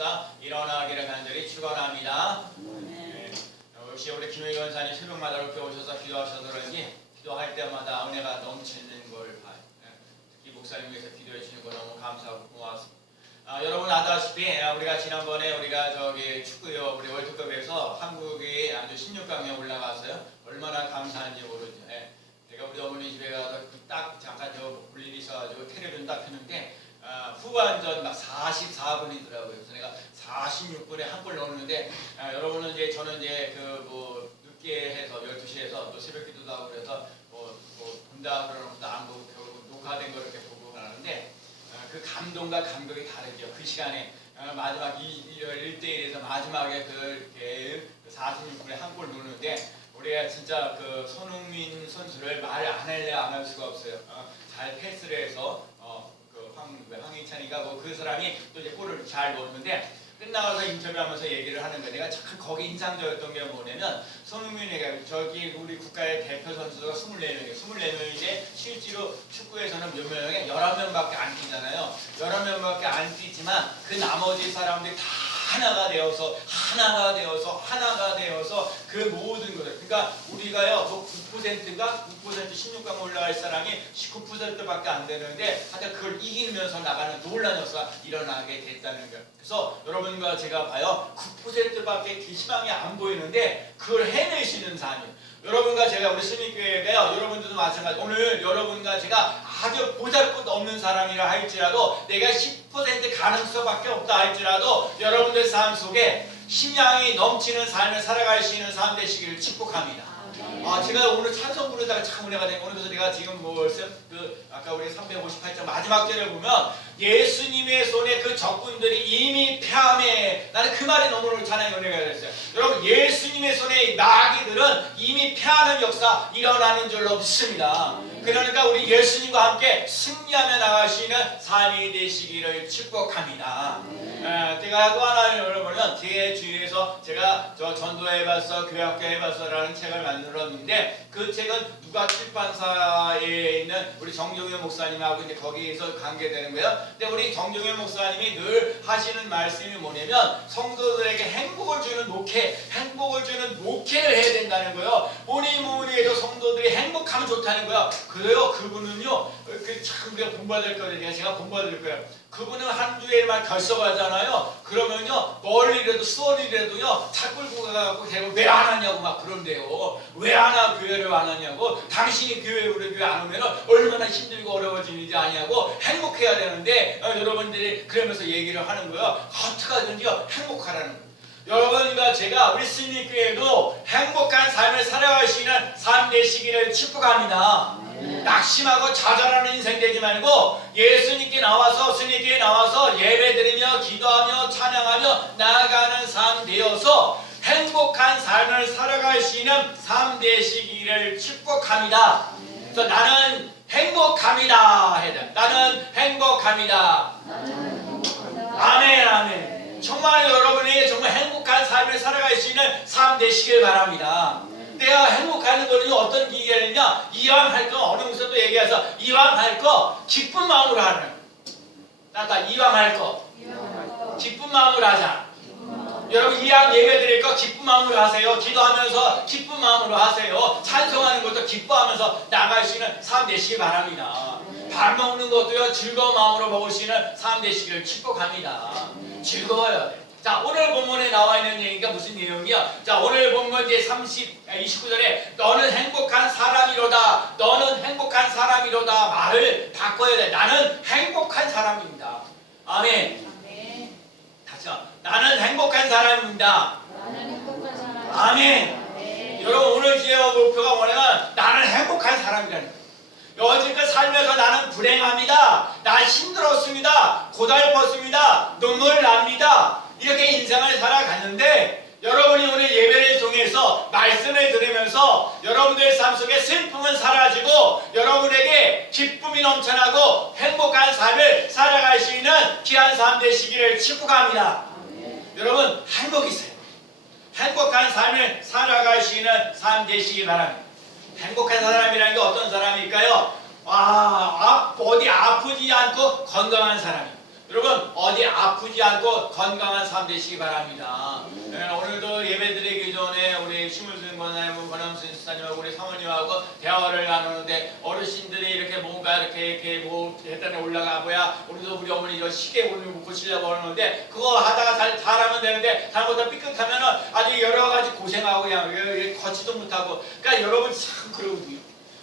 역사 일어나기를 간절히 축원합니다. 네. 역시 우리 김혜희 권사님 새벽마다 이렇게 오셔서 기도하셔서 그런지 기도할 때마다 은혜가 넘치는 걸 봐요. 특히 목사님께서 기도해 주시는 거 너무 감사하고 고맙습니다. 여러분 아다시피 우리가 지난번에 우리가 저기 축구요 우리 월드컵에서 한국이 아주 16강에 올라갔어요. 얼마나 감사한지 모르죠. 제가 우리 어머니 집에 가서 딱 잠깐 저 볼일이 있어가지고 텔레비전 딱 켰는데 후반전 막 44분이더라고요. 그래서 내가 46분에 한 골 넣었는데 여러분은 이제 저는 이제 그 뭐 늦게 해서 12시에서 또 새벽 기도도 하고 그래서 뭐 본다 그러는 것도 안 보고 결국 녹화된 거 이렇게 보고 가는데 그 감동과 감격이 다르죠. 그 시간에 마지막 1대1에서 마지막에 그렇게 46분에 한 골 넣는데 우리가 진짜 그 손흥민 선수를 말을 안 할래 안 할 수가 없어요. 잘 패스를 해서 황희찬이가 뭐 그 사람이 또 이제 골을 잘 넣었는데 끝나가서 인터뷰하면서 얘기를 하는 거예요. 내가 참 거기 인상적이었던 게 뭐냐면 손흥민이가 저기 우리 국가의 대표 선수가 24명이에요. 24명인데 실제로 축구에서는 몇 명에 11명밖에 안 뛰잖아요. 11명밖에 안 뛰지만 그 나머지 사람들이 다 하나가 되어서 그 모든 것을 그러니까 우리가요 뭐 9%인가 9% 16강 올라갈 사람이 19%밖에 안 되는데 하여튼 그걸 이기면서 나가는 놀라운 역사가 일어나게 됐다는 거예요. 그래서 여러분과 제가 봐요 9%밖에 희망이 안 보이는데 그걸 해내시는 삶이에요. 여러분과 제가 우리 스님교회가요 여러분들도 마찬가지 오늘 여러분과 제가 아주 보잘것없는 사람이라 할지라도 내가 10% 가능성밖에 없다 할지라도 여러분들 삶 속에 신앙이 넘치는 삶을 살아갈 수 있는 삶 되시기를 축복합니다. 제가 오늘 찬송 부르다가 참 은혜가 되고 오늘 그래서 내가 지금 아까 우리 358장 마지막 절에 보면 예수님의 손에 그 적군들이 이미 패함에 나는 그 말이 너무 찬양의 은혜가 됐어요. 여러분 예수님의 손에 마귀들은 이미 패하는 역사 일어나는 줄로 믿습니다. 그러니까 우리 예수님과 함께 승리하며 나가시는 삶이 되시기를 축복합니다. 제가 또 하나 여러분은 제 주위에서 제가 저 전도해봤어 교회학교 해봤어라는 책을 만들었는데 그 책은 누가 출판사에 있는 우리 정종현 목사님하고 이제 거기에서 관계되는 거예요. 근데 우리 정종현 목사님이 늘 하시는 말씀이 뭐냐면 성도들에게 행복을 주는 목회를 해야 된다는 거예요. 뭐니 해도 성도들이 행복하면 좋다는 거예요. 그래요. 그분은요 참 우리가 본받을 거예요. 제가 본받을 거예요. 그분은 한 주에만 결석하잖아요. 그러면요 멀리라도 수원이라도요 차 끌고 가고 왜 안 하냐고 막 그런대요. 왜 안 와 교회를 안 하냐고. 당신이 우리 교회 안 오면 얼마나 힘들고 어려워지는지 아냐고. 행복해야 되는데 여러분들이 그러면서 얘기를 하는 거예요. 어떻게 하든지요 행복하라는 거예요. 여러분과 제가 우리 스님교회도 행복한 삶을 살아갈 수 있는 삶 되시기를 축복합니다. 낙심하고 좌절하는 인생 되지 말고 예수님께 나와서 스님께 나와서 예배드리며 기도하며 찬양하며 나아가는 삶 되어서 행복한 삶을 살아갈 수 있는 삶 되시기를 축복합니다. 그래서 나는 행복합니다 해야 돼. 나는 행복합니다. 아멘 아멘. 정말 여러분이 정말 행복한 삶을 살아갈 수 있는 삶 되시길 바랍니다. 내가 행복하는 거는 어떤 기계냐면 이왕 할 거 어느 곳에도 얘기해서 이왕 할 거 기쁜 마음으로 하는 아까 이왕 할 거 기쁜 마음으로 하자. 여러분 이왕 예배 드릴 거 기쁜 마음으로 하세요. 기도하면서 기쁜 마음으로 하세요. 찬송하는 것도 기뻐하면서 나갈 수 있는 삶 되시기 바랍니다. 밥 먹는 것도요 즐거운 마음으로 먹을 수 있는 삶 되시기를 축복합니다. 즐거워야 돼요. 자 오늘 본문에 나와 있는 얘기가 무슨 내용이야? 자 오늘 본문 이제 29절에 너는 행복한 사람이로다. 너는 행복한 사람이로다 말을 바꿔야 돼. 나는 행복한 사람입니다. 아멘. 다시요. 나는 행복한 사람입니다. 아멘. 여러분 오늘 기회와 목표가 뭐냐면 나는 행복한 사람이라는 거예요. 여지껏 살면서 나는 불행합니다. 난 힘들었습니다. 고달팠습니다. 눈물 납니다. 이렇게 인생을 살아갔는데 여러분이 오늘 예배를 통해서 말씀을 들으면서 여러분들의 삶 속에 슬픔은 사라지고 여러분에게 기쁨이 넘쳐나고 행복한 삶을 살아갈 수 있는 귀한 삶 되시기를 축복합니다. 여러분 행복이세요. 행복한 삶을 살아갈 수 있는 삶 되시기 바랍니다. 행복한 사람이라는 게 어떤 사람일까요? 어디 아프지 않고 건강한 사람이에요. 여러분 어디 아프지 않고 건강한 삶 되시기 바랍니다. 오늘도 예배 드리기 전에 우리 심을순 권사님, 권함순 수사님하고 우리 사모님하고 대화를 나누는데 어르신들이 이렇게 뭔가 이렇게 뭐 계단에 올라가고야 우리 어머니 저 시계 오늘 고치려고 하는데 그거 하다가 잘하면 되는데 잘못하면 삐끗하면은 아주 여러 가지 고생하고 그냥 걷지도 못하고. 그러니까 여러분 참 그러거든요.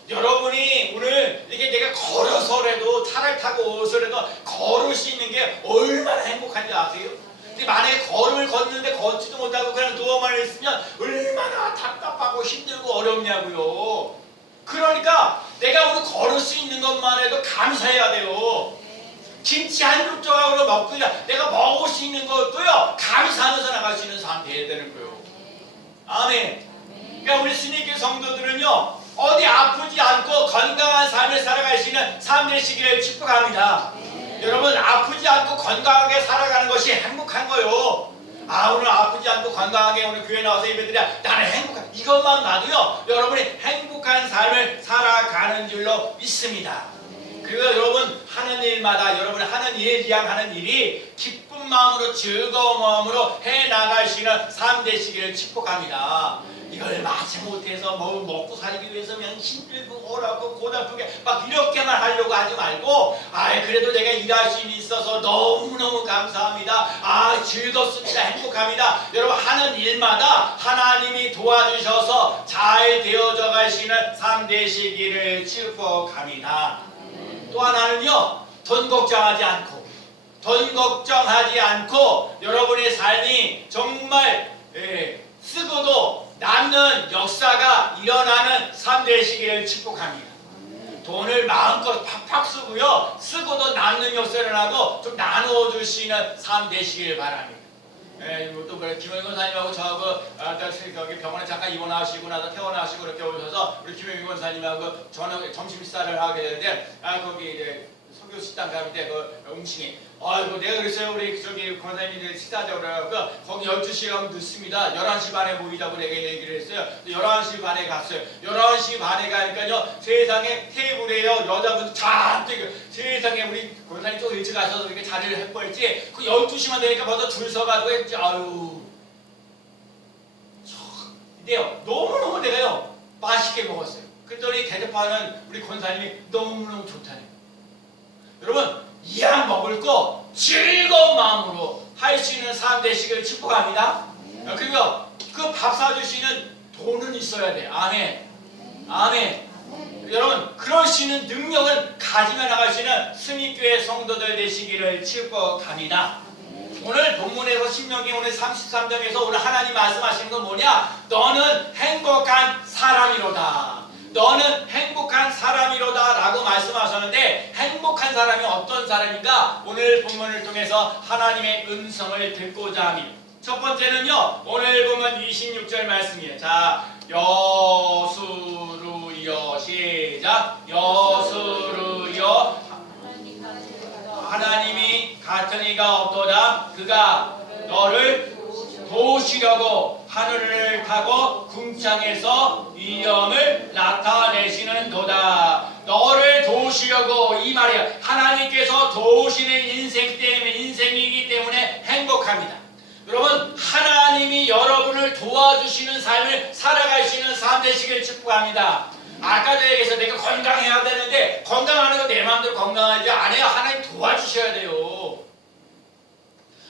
여러분이 오늘 이게 내가 걸어서라도 차를 타고 오서라도 걸을 수 있는 게 얼마나 행복한지 아세요? 근데 만약에 걸음을 걷는데 걷지도 못하고 그냥 누워만 있으면 얼마나 답답하고 힘들고 어렵냐고요. 그러니까 내가 오늘 걸을 수 있는 것만 해도 감사해야 돼요. 김치 한 조각으로 먹고 내가 먹을 수 있는 것도요 감사하면서 나갈 수 있는 삶 돼야 되는 거예요. 아멘. 그러니까 우리 신입교 성도들은요 어디 아프지 않고 건강한 삶을 살아갈 수 있는 삶 되시기를 축복합니다. 여러분 아프지 않고 건강하게 살아가는 것이 행복한 거요. 오늘 아프지 않고 건강하게 오늘 교회 나와서 예배드려 나는 행복한 이것만 봐도요 여러분이 행복한 삶을 살아가는 줄로 믿습니다. 그리고 여러분 하는 일마다 여러분이 하는 일 이양 하는 일이 기쁜 마음으로 즐거운 마음으로 해나가시는 삶 되시기를 축복합니다. 이걸 마치 못해서 뭐 먹고 살기 위해서 그냥 힘들고 어렵고 고달프게 막 이렇게만 하려고 하지 말고 그래도 내가 일할 수 있어서 너무너무 감사합니다. 즐겁습니다. 행복합니다. 여러분 하는 일마다 하나님이 도와주셔서 잘 되어져 가시는 삶 되시기를 축복합니다. 또 하나는요 돈 걱정하지 않고 여러분의 삶이 정말 쓰고도 남는 역사가 일어나는 삶 되시기를 축복합니다. 돈을 마음껏 팍팍 쓰고요 쓰고도 남는 역사 일어나고 좀 나누어 주시는 삶 되시길 바랍니다. 또 그래 김영희 권사님하고 저하고 거기 병원에 잠깐 입원하시고 나서 퇴원하시고 그렇게 오셔서 우리 김영희 권사님하고 저녁 점심 식사를 하게 되는데 거기 이제 선교 식당 가는데 그 음식이 내가 그랬어요. 우리 저기 권사님이 식사하자고 그래요. 거기 12시에 가면 늦습니다. 11시 반에 모이자고 내가 얘기를 했어요. 11시 반에 갔어요. 11시 반에 가니까요 세상에 테이블에요 여자분 잔뜩 세상에 우리 권사님 좀 일찍 가셔서 이렇게 자리를 해버렸지 그 12시만 되니까 벌써 줄 서가지고 했지. 근데요 너무너무 내가요 맛있게 먹었어요. 그랬더니 대접하는 우리 권사님이 너무너무 좋다니. 여러분 이왕 먹을 거 즐거운 마음으로 할 수 있는 삶 되시길 축복합니다. 그리고 그 밥 사주시는 돈은 있어야 돼. 아멘. 여러분 그럴 수 있는 능력은 가지며 나갈 수 있는 승리교회 성도들 되시기를 축복합니다. 오늘 본문에서 신명기 오늘 33장에서 오늘 하나님 말씀하시는 건 뭐냐? 너는 행복한 사람이로다. 너는 행복한 사람이로다 라고 말씀하셨는데 행복한 사람이 어떤 사람인가? 오늘 본문을 통해서 하나님의 음성을 듣고자 합니다. 첫 번째는요 오늘 보면 26절 말씀이에요. 자 여수루여 시작. 여수루여 하나님이 같은 이가 없도다. 그가 너를 도우시려고 하늘을 타고 궁창에서 위엄을 나타내시는 도다. 너를 도우시려고 이 말이야. 하나님께서 도우시는 인생이기 때문에 행복합니다. 여러분 하나님이 여러분을 도와주시는 삶을 살아갈 수 있는 삶 되시길 축복합니다. 아까 전에 얘기해서 내가 건강해야 되는데 건강하는 거 내 마음대로 건강하지 않아요. 하나님 도와주셔야 돼요.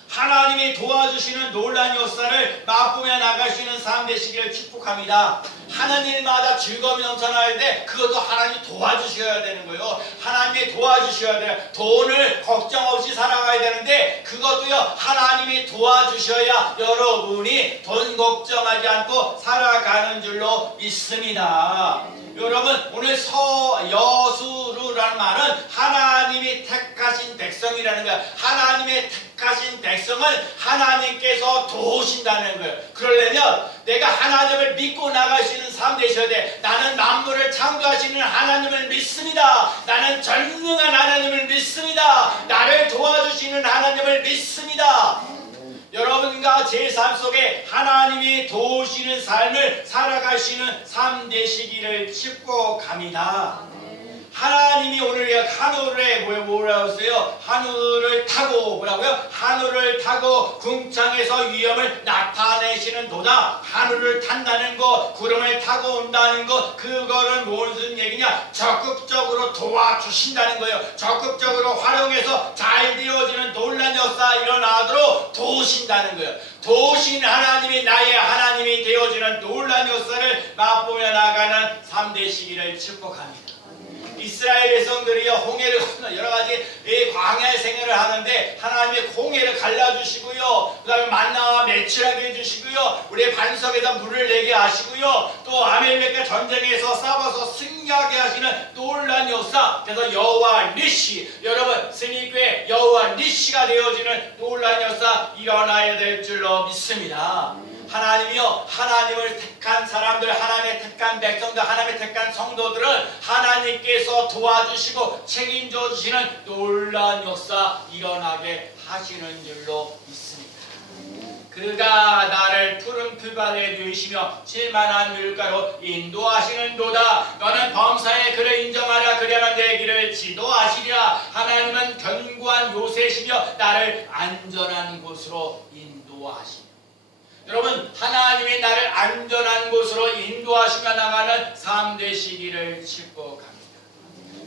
하나님이 도와주시는 놀라운 역사를 맛보며 나갈 수 있는 삶 되시기를 축복합니다. 하는 일마다 즐거움이 넘쳐나야 돼. 그것도 하나님이 도와주셔야 되는 거예요. 하나님이 도와주셔야 돼요. 돈을 걱정 없이 살아가야 되는데 그것도요 하나님이 도와주셔야 여러분이 돈 걱정하지 않고 살아가는 줄로 믿습니다. 여러분 오늘 여수루라는 말은 하나님이 택하신 백성이라는 거예요. 하나님의 택하신 백성을 하나님께서 도우신다는 거예요. 그러려면 내가 하나님을 믿고 나갈 수 있는 삶 되셔야 돼. 나는 만물을 창조하시는 하나님을 믿습니다. 나는 전능한 하나님을 믿습니다. 나를 도와주시는 하나님을 믿습니다. 여러분과 제 삶 속에 하나님이 도우시는 삶을 살아가시는 삶 되시기를 축복합니다. 하나님이 오늘 하늘에 뭐라고 했어요? 하늘을 타고 뭐라고요? 하늘을 타고 궁창에서 위엄을 나타내시는 도다. 하늘을 탄다는 것, 구름을 타고 온다는 것, 그거는 무슨 얘기냐? 적극적으로 도와주신다는 거예요. 적극적으로 활용해서 잘 되어지는 놀란 역사 일어나도록 도우신다는 거예요. 도우신 하나님이 나의 하나님이 되어지는 놀란 역사를 맛보며 나가는 3대 시기를 축복합니다. 이스라엘 백성들이요 홍해를 건너 여러 가지 광야 생활을 하는데 하나님의 홍해를 갈라주시고요, 그 다음에 만나와 매출하게 해주시고요, 우리의 반석에다 물을 내게 하시고요, 또 아멜렉과 전쟁에서 싸워서 승리하게 하시는 놀란 역사. 그래서 여호와 니시, 여러분 스니교의 여호와 니시가 되어지는 놀란 역사 일어나야 될 줄로 믿습니다. 하나님이요, 하나님을 택한 사람들, 하나님의 택한 백성들, 하나님의 택한 성도들을 하나님께서 도와주시고 책임져 주시는 놀라운 역사 일어나게 하시는 줄로 믿습니다. 그가 나를 푸른 풀밭에 누이시며 칠만한 물가로 인도하시는도다. 너는 범사에 그를 인정하라. 그리하면 내 길을 지도하시리라. 하나님은 견고한 요새시며 나를 안전한 곳으로 인도하시리라. 여러분, 하나님이 나를 안전한 곳으로 인도하시며 나가는 3대 시기를 축복합니다.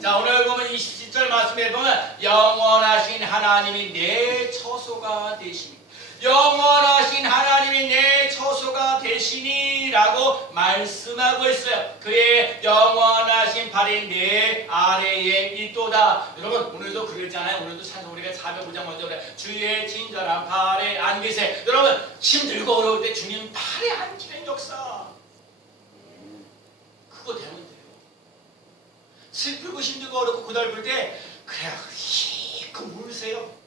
자, 오늘 보면 27절 말씀에 보면 영원하신 하나님이 내 처소가 되시니, 영원하신 하나님이 내 처소가 되시니 라고 말씀하고 있어요. 그의 영원하신 발이 내 아래에 있도다. 여러분, 오늘도 그랬잖아요. 오늘도 찬송 우리가 405장 먼저 그래, 주의 친절한 발에 안기세. 여러분, 힘들고 어려울 때 주님 발에 안기는 역사, 그거 되면 돼요. 슬프고 힘들고 어렵고 고달플 때 그냥 힘껏 물으세요.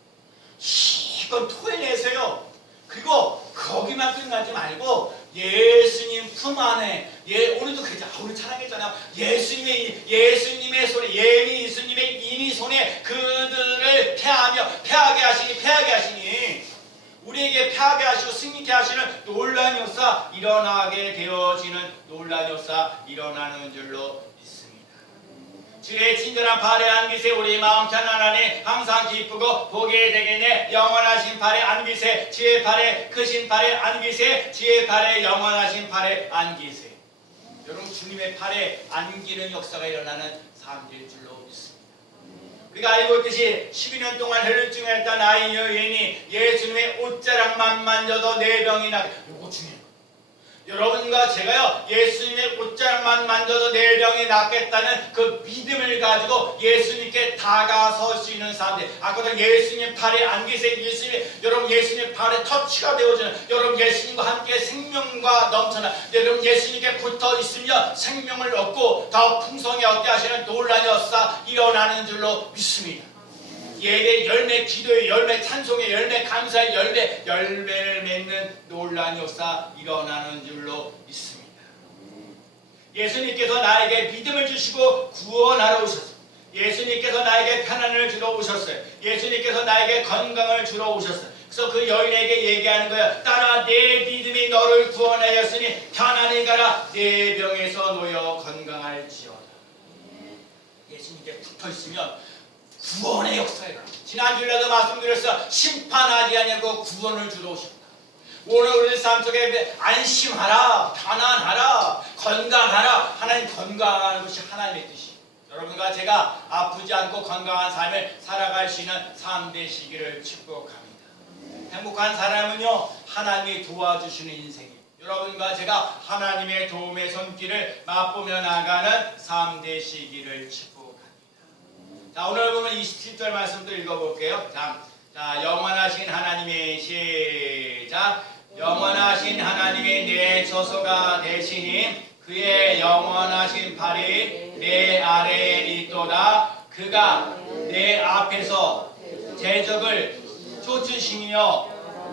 힘껏 토해내세요. 그리고 거기만 끝나지 말고 예수님 품 안에, 오늘도 그랬잖아. 오늘 찬양했잖아요. 예수님의 손에, 예수님의 인이 손에 그들을 패하게 하시니 우리에게 패하게 하시고 승리케 하시는 놀라운 역사 일어나게 되어지는 놀라운 역사 일어나는 줄로 주의 친절한 발에 안기세. 우리 마음 편안하니 항상 기쁘고 보게 되겠네. 영원하신 발에 안기세. 주의 발에, 크신 발에 안기세. 주의 발에, 영원하신 발에 안기세. 여러분, 주님의 발에 안기는 역사가 일어나는 삶일 줄로 믿습니다. 우리가 알고 있듯이 12년 동안 혈루증을 했던 아이 여인이 예수님의 옷자락만 만져도 내 병이 나게. 이거 중요해요. 여러분과 제가요, 예수님의 옷자락만 만져도 내 병이 낫겠다는 그 믿음을 가지고 예수님께 다가설 수 있는 사람들. 아까도 예수님 발에 안기세. 여러분 예수님 발에 터치가 되어지는, 여러분 예수님과 함께 생명과 넘쳐나, 여러분 예수님께 붙어 있으며 생명을 얻고 더 풍성히 얻게 하시는 놀라운 역사 일어나는 줄로 믿습니다. 예배 열매, 기도의 열매, 찬송의 열매, 감사의 열매를 맺는 놀라운 역사 일어나는 줄로 믿습니다. 예수님께서 나에게 믿음을 주시고 구원하러 오셨어요. 예수님께서 나에게 편안을 주러 오셨어요. 예수님께서 나에게 건강을 주러 오셨어요. 그래서 그 여인에게 얘기하는 거예요. 따라, 내 믿음이 너를 구원하였으니 편안히 가라. 내 병에서 놓여 건강할지어다. 예수님께 붙어있으면 구원의 역사예요. 지난주에도 말씀드렸어. 심판하지 아니하고 구원을 주러 오셨다. 오늘 우리 삶 속에 안심하라, 편안하라, 건강하라. 하나님 건강한 것이 하나님의 뜻이에요. 여러분과 제가 아프지 않고 건강한 삶을 살아갈 수 있는 3대 시기를 축복합니다. 행복한 사람은요, 하나님이 도와주시는 인생이에요. 여러분과 제가 하나님의 도움의 손길을 맛보며 나가는 3대 시기를 축복합니다. 자, 오늘 보면 27절 말씀도 읽어볼게요. 자, 영원하신 하나님의 시작. 영원하신 하나님의 내 처소가 되시니 그의 영원하신 발이 내 아래에 있도다. 그가 내 앞에서 대적을 쫓으시며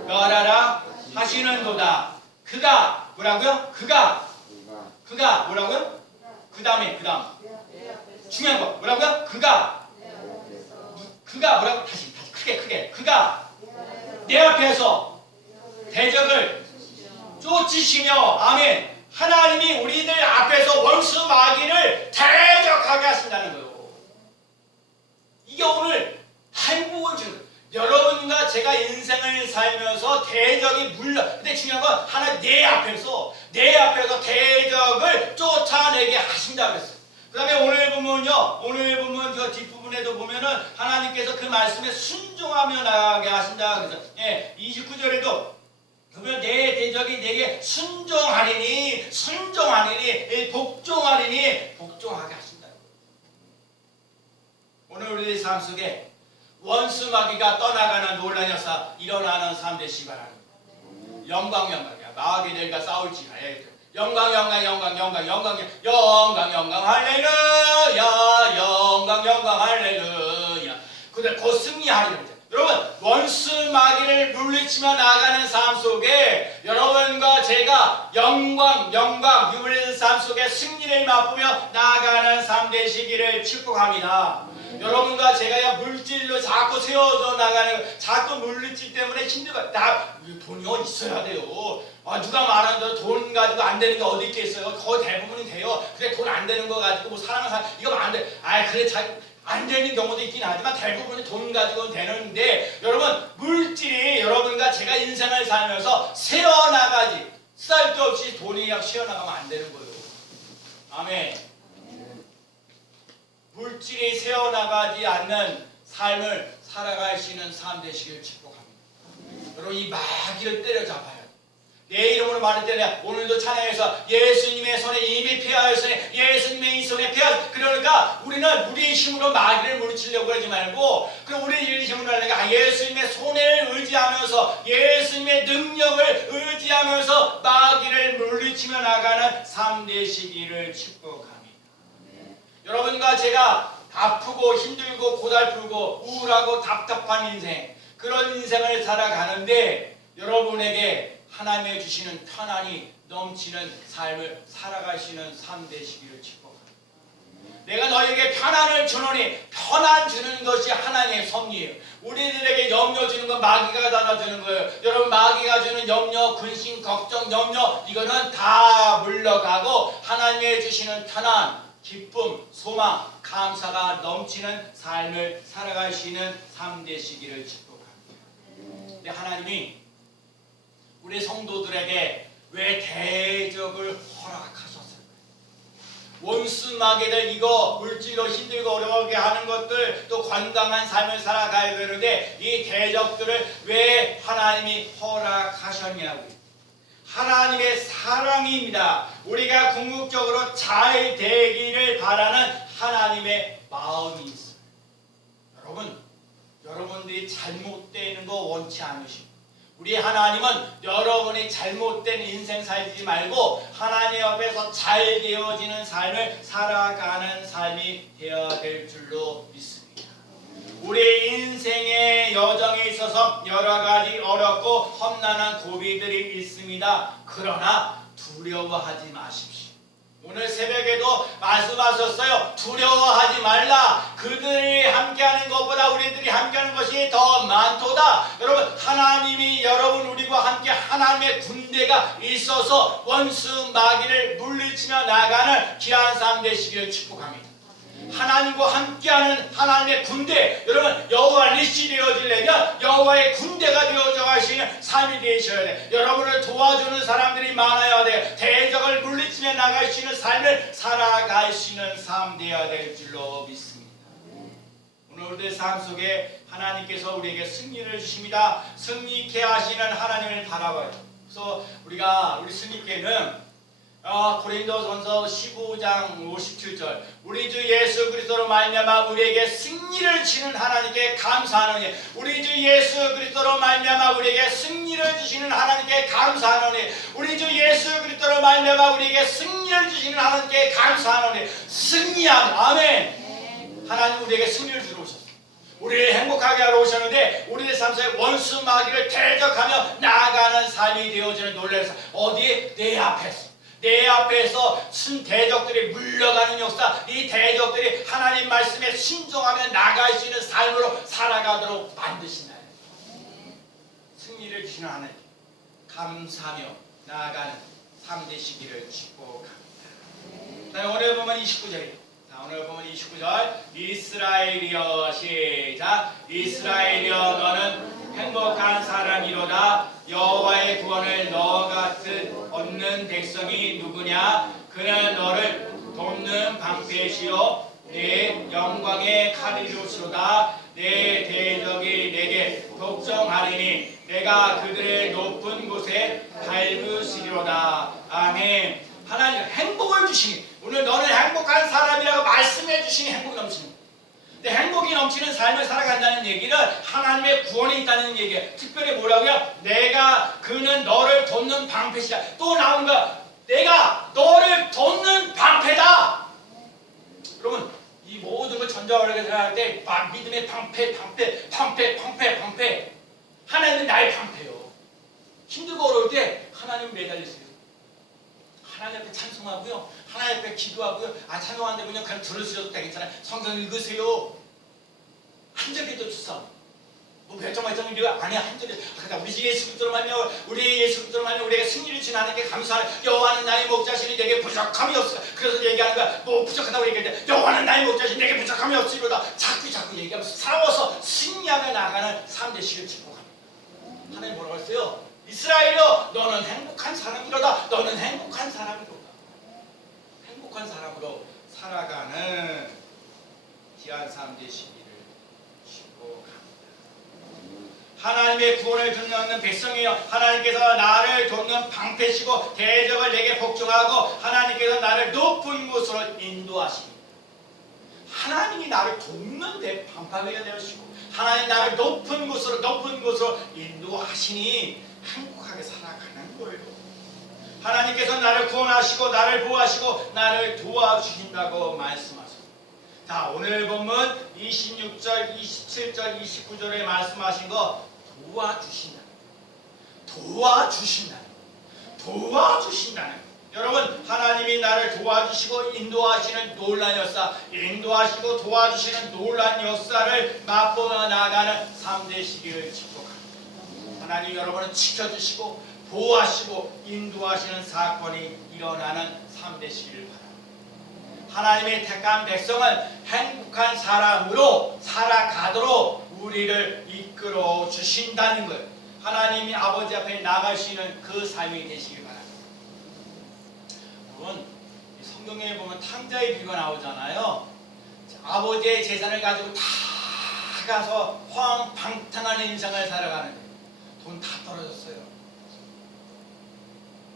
멸하라 하시는도다. 그가 뭐라고요? 그가 뭐라고요? 그 다음 중요한 거 뭐라고요? 그가 뭐라고? 다시 크게 그가 내 앞에서 대적을 쫓으시며, 아멘. 하나님이 우리들 앞에서 원수 마귀를 대적하게 하신다는 거예요. 이게 오늘 행복을 주는 거예요. 여러분과 제가 인생을 살면서 대적이 근데 중요한 건 하나 내 앞에서 대적을 쫓아내게 하신다 그랬어요. 그 다음에 오늘 보면 저 뒷부분에도 보면은 하나님께서 그 말씀에 순종하며 나가게 하신다 그래서 29절에도 그러면 내 대적이 내게 순종하리니 복종하게 하신다. 오늘 우리 삶 속에 원수 마귀가 떠나가는 놀라운 역사 일어나는 삶 되시기 바랍니다. 영광이야. 마귀들과 싸울지가 영광 할렐루야. 근데 곧 승리하리라. 여러분 원수 마귀를 물리치며 나가는 삶 속에 여러분과 제가 영광 유물의 삶 속에 승리를 맛보며 나가는 삶 되시기를 축복합니다. 여러분과 제가 물질로 자꾸 세워져 나가는 자꾸 물질 때문에 힘들어요. 돈이 있어야 돼요. 누가 말하는 돈 가지고 안 되는 게 어디 있겠어요? 거의 대부분이 돼요. 근데 돈 안 되는 거 가지고 뭐 사랑을 이거 안 돼. 그래 안 되는 경우도 있긴 하지만 대부분이 돈 가지고는 되는데 여러분 물질이 여러분과 제가 인생을 살면서 새어나가지 쓸데없이 돈이 그냥 새어나가면 안 되는 거예요. 아멘. 물질이 새어나가지 않는 삶을 살아가시는 삶 되시길 축복합니다. 여러분 이 마귀를 때려잡아요. 내 이름으로 말할 때는 오늘도 찬양해서 예수님의 손에 이미 피하였으니 예수님의 이 손에 그러니까 우리는 우리의 힘으로 마귀를 물리치려고 하지 말고 우리의 힘으로 하려니까 예수님의 손을 의지하면서 예수님의 능력을 의지하면서 마귀를 물리치며 나가는 삶 되시기를 축복합니다. 여러분과 제가 아프고 힘들고 고달프고 우울하고 답답한 인생 그런 인생을 살아가는데 여러분에게 하나님의 주시는 편안이 넘치는 삶을 살아가시는 삶 되시기를 축복합니다. 내가 너에게 편안을 주노니 편안 주는 것이 하나님의 섭리예요. 우리들에게 염려 주는 건 마귀가 달아주는 거예요. 여러분 마귀가 주는 염려, 근심, 걱정, 염려 이거는 다 물러가고 하나님의 주시는 편안, 기쁨, 소망, 감사가 넘치는 삶을 살아가시는 삶 되시기를 축복합니다. 근데 하나님이 우리 성도들에게 왜 대적을 허락하셨을까요? 원수 마귀들 이거 물질로 힘들고 어려워하게 하는 것들 또 건강한 삶을 살아가야 되는데 이 대적들을 왜 하나님이 허락하셨냐고요. 하나님의 사랑입니다. 우리가 궁극적으로 잘 되기를 바라는 하나님의 마음이 있어요. 여러분들이 잘못되는 거 원치 않으십니다. 우리 하나님은 여러분이 잘못된 인생 살지 말고 하나님 앞에서 잘 되어지는 삶을 살아가는 삶이 되어야 될 줄로 믿습니다. 우리 인생의 여정에 있어서 여러 가지 어렵고 험난한 고비들이 있습니다. 그러나 두려워하지 마십시오. 오늘 새벽에도 말씀하셨어요. 두려워하지 말라. 그들이 함께하는 것보다 우리들이 함께하는 것이 더 많도다. 여러분 하나님이 우리와 함께 하나님의 군대가 있어서 원수 마귀를 물리치며 나가는 귀한 삶 되시기를 축복합니다. 하나님과 함께하는 하나님의 군대 여러분 여호와 니시 되어지려면 여호와의 군대가 되어져 가시는 삶이 되셔야 돼. 여러분을 도와주는 사람들이 많아야 돼. 대적을 물리치며 나가시는 삶을 살아가시는 삶 되어야 될 줄로 믿습니다. 오늘 우리의 삶 속에 하나님께서 우리에게 승리를 주십니다. 승리케 하시는 하나님을 바라봐요. 그래서 우리 승리케는 고린도전서 15장 57절 우리 주 예수 그리스도로 말미암아 우리에게 승리를 주시는 하나님께 감사하노니 우리 주 예수 그리스도로 말미암아 우리에게 승리를 주시는 하나님께 감사하노니 우리 주 예수 그리스도로 말미암아 우리에게 승리를 주시는 하나님께 감사하노니 승리하는 아멘. 하나님 우리에게 승리를 주러 오셨어요. 우리를 행복하게 하러 오셨는데 우리의 삶 속에 원수 마귀를 대적하며 나아가는 삶이 되어지는 놀라운 삶 어디에? 내 앞에서 대적들이 물러가는 역사 이 대적들이 하나님 말씀에 순종하며 나갈 수 있는 삶으로 살아가도록 만드신다. 승리를 주시는 하나님 감사하며 나아가는 삶 되시기를 축복합니다. 오늘 보면 29절에 오늘 보면 29절 이스라엘이여 시작. 이스라엘이여 너는 행복한 사람이로다. 여호와의 구원을 너 같은 얻는 백성이 누구냐. 그는 너를 돕는 방패시요 내 영광의 칼이로소다. 내 대적이 내게 독점하리니 내가 그들의 높은 곳에 밟으시리로다. 아멘. 하나님 행복을 주시니 오늘 너는 행복한 사람이라고 말씀해 주시니 행복이 넘치는. 근데 행복이 넘치는 삶을 살아간다는 얘기는 하나님의 구원이 있다는 얘기예요. 특별히 뭐라고요? 내가 그는 너를 돕는 방패시다. 또 나온 거 내가 너를 돕는 방패다. 여러분 이 모든 걸 전자어렵게 생각할 때 믿음의 방패. 하나님은 나의 방패요. 힘들고 어려울 때 하나님을 매달리세요. 하나님 앞에 찬송하고요. 하나님 앞에 기도하고요. 찬송 안 되면요 그냥 들으셔도 되겠잖아요. 성경 읽으세요. 한 절기도 주사. 뭐 별정말정이 아니야 한 절기. 우리 예수 그리스도로 말하며 우리에게 승리를 준 하나님께 감사하라. 여호와는 나의 목자시니 내게 부족함이 없어. 그래서 얘기하는 거야. 뭐 부족하다고 얘기할 때 여호와는 나의 목자시니 내게 부족함이 없으리로다. 자꾸 얘기하면서 싸워서 승리하며 나가는 삶 되시길 축복합니다. 하나님 뭐라고 했어요? 이스라엘이여 너는 행복한 사람이로다. 너는 행복한 사람이로다. 행복한 사람으로 살아가는 귀한 삶 되시기를 축복합니다. 하나님의 구원을 듣는 백성이여 하나님께서 나를 돕는 방패시고 대적을 내게 복종하고 하나님께서 나를 높은 곳으로 인도하시니 하나님이 나를 돕는 데 방패가 되시고 하나님 나를 높은 곳으로 인도하시니 행복하게 살아가는 거예요. 하나님께서 나를 구원하시고 나를 보호하시고 나를 도와주신다고 말씀하십니다. 자 오늘 본문 26절, 27절, 29절에 말씀하신 거 도와주신다는 여러분 하나님이 나를 도와주시고 인도하시는 놀란 역사 인도하시고 도와주시는 놀란 역사를 맛보며 나아가는 삶 되시기를 축복합니다. 하나님 여러분은 지켜주시고 보호하시고 인도하시는 사건이 일어나는 삶 되시기를 바랍니다. 하나님의 택한 백성은 행복한 사람으로 살아가도록 우리를 이끌어 주신다는 것. 하나님이 아버지 앞에 나갈 수 있는 그 삶이 되시길 바랍니다. 여러분 성경에 보면 탕자의 비유가 나오잖아요. 아버지의 재산을 가지고 다 가서 황방탕한 인생을 살아가는데 돈 다 떨어졌어요.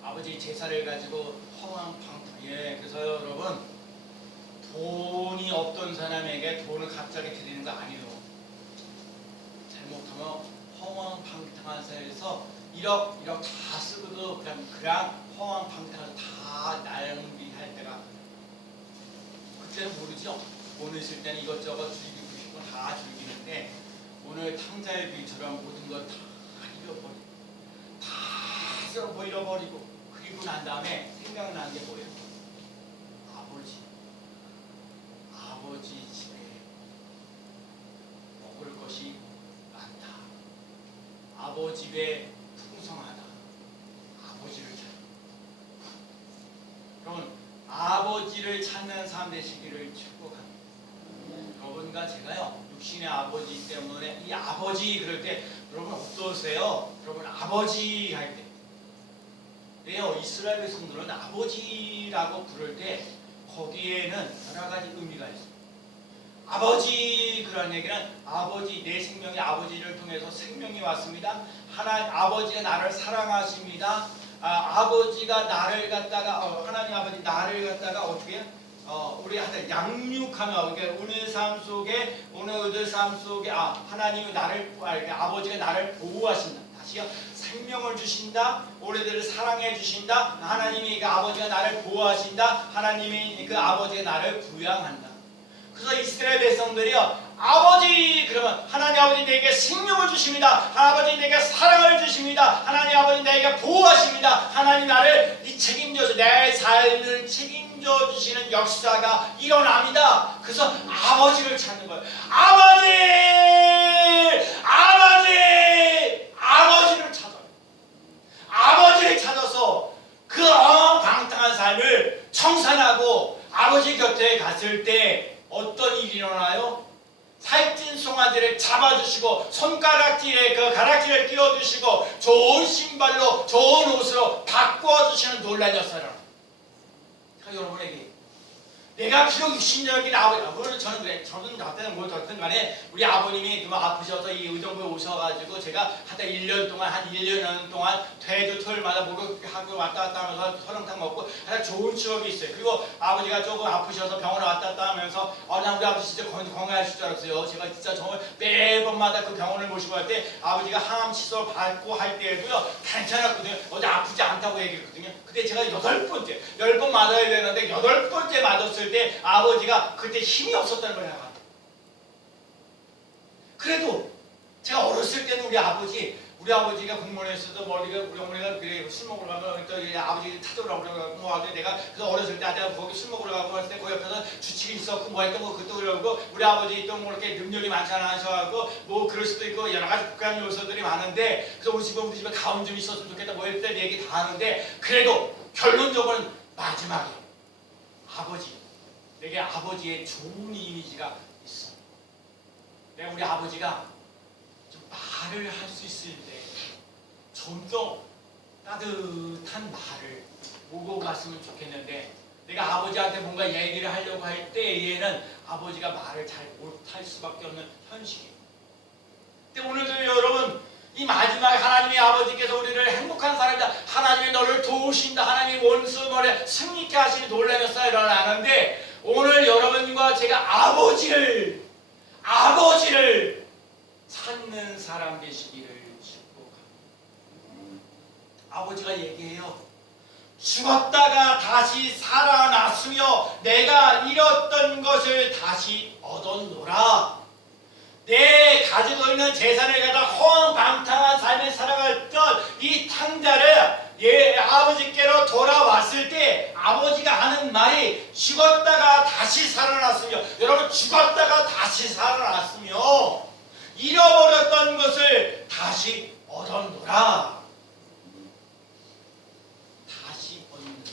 아버지 제사를 가지고 허황방탕해. 그래서 여러분 돈이 없던 사람에게 돈을 갑자기 드리는 거 아니에요. 잘못하면 허황방탕한 삶에서 1억 다 쓰고도 그냥 허황방탕해서 다 낭비할 때가 그때는 모르죠. 돈 있을 때는 이것저것 즐기고 싶고 다 즐기는데 오늘 탕자의 비유처럼 모든 걸 다 잃어버리고 그리고 난 다음에 생각난 게 뭐예요? 아버지 집에 먹을 것이 많다. 아버지 집에 풍성하다. 아버지를 찾는. 여러분 아버지를 찾는 삶 되시기를 축복합니다. 여러분과 제가요 육신의 아버지 때문에 이 아버지 그럴 때 여러분 어떠세요? 여러분 아버지 할 때 왜요? 이스라엘 백성들은 아버지라고 부를 때 거기에는 여러 가지 의미가 있습니다. 아버지 그런 얘기는 아버지 내 생명의 아버지를 통해서 생명이 왔습니다. 하나님 아버지가 나를 사랑하십니다. 아버지가 나를 갖다가 하나님 아버지 나를 갖다가 어떻게 우리 하여튼 양육하며 오늘 삶 속에 오늘의 삶 속에 하나님이 나를 아버지가 나를 보호하신다. 다시요 생명을 주신다. 우리들을 사랑해 주신다. 하나님이 그 아버지가 나를 보호하신다. 하나님이 그 아버지가 나를 부양한다. 그래서 이스라엘 백성들이요 아버지 그러면 하나님 아버지 내게 생명을 주십니다. 아버지 내게 사랑을 주십니다. 하나님 아버지 내게 보호하십니다. 하나님 나를 책임져서 내 삶을 책임져 주시는 역사가 일어납니다. 그래서 아버지를 찾는 거예요. 아버지를 찾아요. 아버지를 찾아서 그 방탕한 삶을 청산하고 아버지 곁에 갔을 때 일이 일어나요? 살찐 송아지를 잡아주시고 손가락질에 그 가락지를 끼워주시고 좋은 신발로 좋은 옷으로 바꿔주시는 놀란 역사를 여러분에게 내가 비록 60년이긴 아버지 저는 그래 저는 나때는 뭘 덜든 간에 우리 아버님이 좀 아프셔서 이 의정부에 오셔가지고 제가 하여튼 1년 동안 한 1년 동안 대주 토요일마다 목욕하고 왔다 갔다 하면서 설렁탕 먹고 하여튼 좋은 추억이 있어요. 그리고 아버지가 조금 아프셔서 병원에 왔다 갔다 하면서 난 우리 아버지 진짜 건강하실 줄 알았어요. 제가 진짜 정말 매번마다 그 병원을 모시고 갈 때 아버지가 항암 치료 받고 할 때에도요 괜찮았거든요. 어디 아프지 않다고 얘기했거든요. 근데 제가 8번째 10번 맞아야 되는데 8번째 맞았을 때 아버지가 그때 힘이 없었다는 거예요. 그래도 제가 어렸을 때는 우리 아버지가 공무원에서도 머리가 우리 어머니가 그래 술 먹으러 가면 또 아버지 찾아오라고 그러고 뭐 하고 내가 그래서 어렸을 때 내가 거기 술 먹으러 가고 했을 때 그 옆에서 주칙이 있었고 뭐 했던 거 그것도 그러고 우리 아버지 또 뭐 이렇게 능력이 많지 않으셔가지고 뭐 그럴 수도 있고 여러 가지 국간 요소들이 많은데 그래서 우리 집에 가움 좀 있었으면 좋겠다 뭐 했을 때 얘기 다 하는데 그래도 결론적으로는 마지막에 내게 아버지의 좋은 이미지가 있어. 내가 우리 아버지가 좀 말을 할 수 있을 때 좀 더 따뜻한 말을 오고 갔으면 좋겠는데 내가 아버지한테 뭔가 얘기를 하려고 할 때에는 아버지가 말을 잘 못할 수밖에 없는 현실이에요. 근데 오늘도 여러분 이 마지막에 하나님의 아버지께서 우리를 행복한 사람이다. 하나님이 너를 도우신다. 하나님이 원수 머리에 승리케 하시는 놀라운 역사가 일어나는데 오늘 여러분과 제가 아버지를 찾는 사람 되시기를 축복합니다. 아버지가 얘기해요. 죽었다가 다시 살아났으며 내가 잃었던 것을 다시 얻었노라. 내 가지고 있는 재산을 갖다 허망방탕한 삶을 살아갔던 이 탕자를 아버지께로 돌아왔을 때 아버지가 하는 말이 죽었다가 다시 살아났으며 여러분 죽었다가 다시 살아났으며 잃어버렸던 것을 다시 얻었노라. 다시 얻는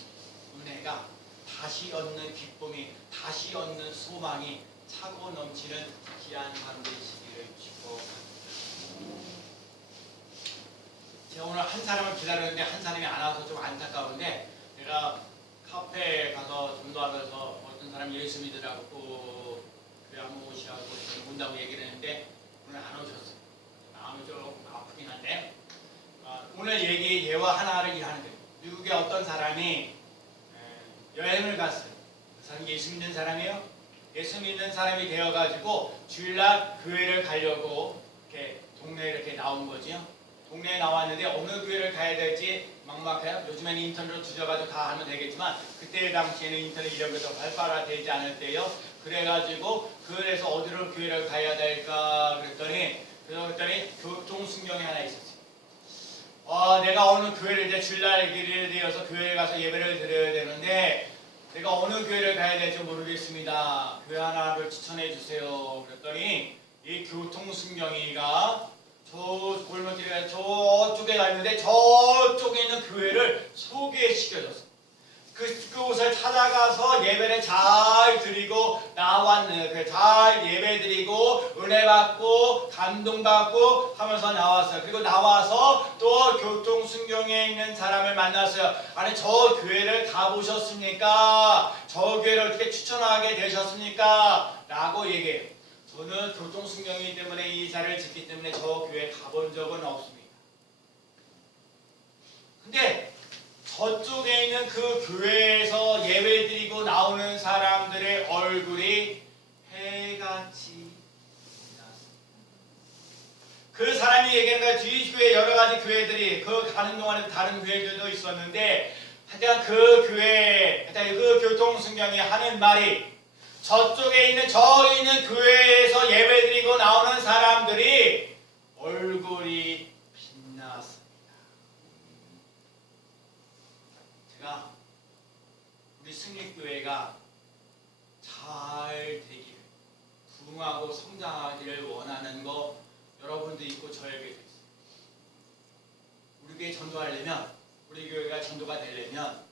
은혜가 다시 얻는 기쁨이 다시 얻는 소망이 차고 넘치는 귀한 하루 되시기를 축복합니다. 제가 오늘 한 사람을 기다렸는데 한 사람이 안 와서 좀 안타까운데 제가 카페에 가서 전도하면서 어떤 사람이 예수 믿으라고 그래 한번 오시라고 온다고 얘기를 했는데 오늘 안 오셨어요. 마음이 조금 아프긴 한데 오늘 예와 하나를 이해하는 거예요. 미국에 어떤 사람이 여행을 갔어요. 그 사람이 예수 믿는 사람이에요. 예수 믿는 사람이 되어가지고 주일날 교회를 가려고 이렇게 동네에 이렇게 나온 거지요. 동네에 나왔는데 어느 교회를 가야 될지 막막해요. 요즘에는 인터넷으로 뒤져가지고 다 하면 되겠지만 그때 당시에는 인터넷 이런 것도 발달되지 않을 때요. 그래가지고 그래서 어디로 교회를 가야 될까 그랬더니 교통순경이 하나 있었어요. 내가 어느 교회를 이제 주일날 길에 되어서 교회에 가서 예배를 드려야 되는데 내가 어느 교회를 가야 될지 모르겠습니다. 교회 하나를 추천해 주세요. 그랬더니 이 교통순경이가 저 골목길에 저쪽에 가 있는데 저쪽에 있는 교회를 소개시켜줬어요. 그곳을 찾아가서 예배를 잘 드리고 나왔네요. 잘 예배 드리고 은혜 받고 감동 받고 하면서 나왔어요. 그리고 나와서 또 교통순경에 있는 사람을 만났어요. 아니 저 교회를 가보셨습니까? 저 교회를 어떻게 추천하게 되셨습니까? 라고 얘기해요. 저는 교통순경이기 때문에 이 자리를 짓기 때문에 저 교회 가본 적은 없습니다. 근데 저쪽에 있는 그 교회에서 예배드리고 나오는 사람들의 얼굴이 해같이 빛났습니다. 그 사람이 얘기하는 거야. 뒤 교회 여러 가지 교회들이 그 가는 동안에 다른 교회들도 있었는데 하여튼 그 교회, 하여튼 그 교통순경이 하는 말이 저쪽에 있는 저 있는 교회에서 예배드리고 나오는 사람들이 얼굴이 빛났습니다. 제가 우리 승리교회가 잘 되기를 부흥하고 성장하기를 원하는 거 여러분도 있고 저에게도 있어요. 우리 교회 전도하려면 우리 교회가 전도가 되려면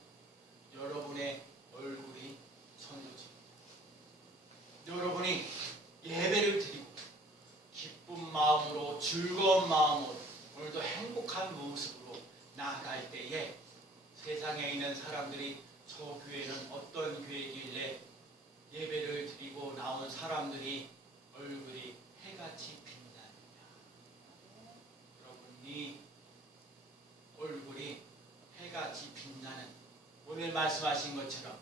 여러분의 얼굴이 전도지. 여러분이 예배를 드리고 기쁜 마음으로 즐거운 마음으로 오늘도 행복한 모습으로 나아갈 때에 세상에 있는 사람들이 저 교회는 어떤 교회길래 예배를 드리고 나온 사람들이 얼굴이 해같이 빛나느냐. 여러분이 얼굴이 해같이 빛나는 오늘 말씀하신 것처럼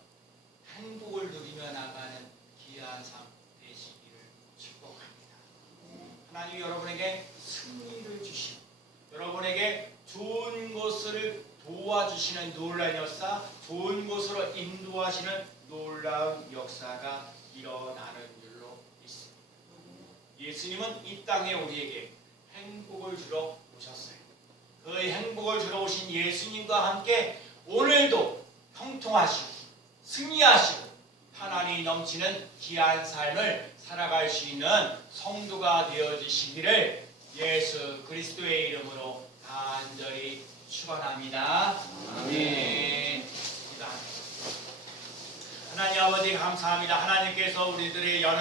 행복을 누리며 나가는 귀한 삶 되시기를 축복합니다. 하나님 여러분에게 승리를 주시고 여러분에게 좋은 것을 도와주시는 놀라운 역사, 좋은 곳으로 인도하시는 놀라운 역사가 일어나는 줄로 믿습니다. 예수님은 이 땅에 우리에게 행복을 주러 오셨어요. 그 행복을 주러 오신 예수님과 함께 오늘도 형통하시고 승리하시고 하나님이 넘치는 귀한 삶을 살아갈 수 있는 성도가 되어주시기를 예수 그리스도의 이름으로 간절히 축원합니다. 아멘. 하나님 아버지 감사합니다. 하나님께서 우리들의 연한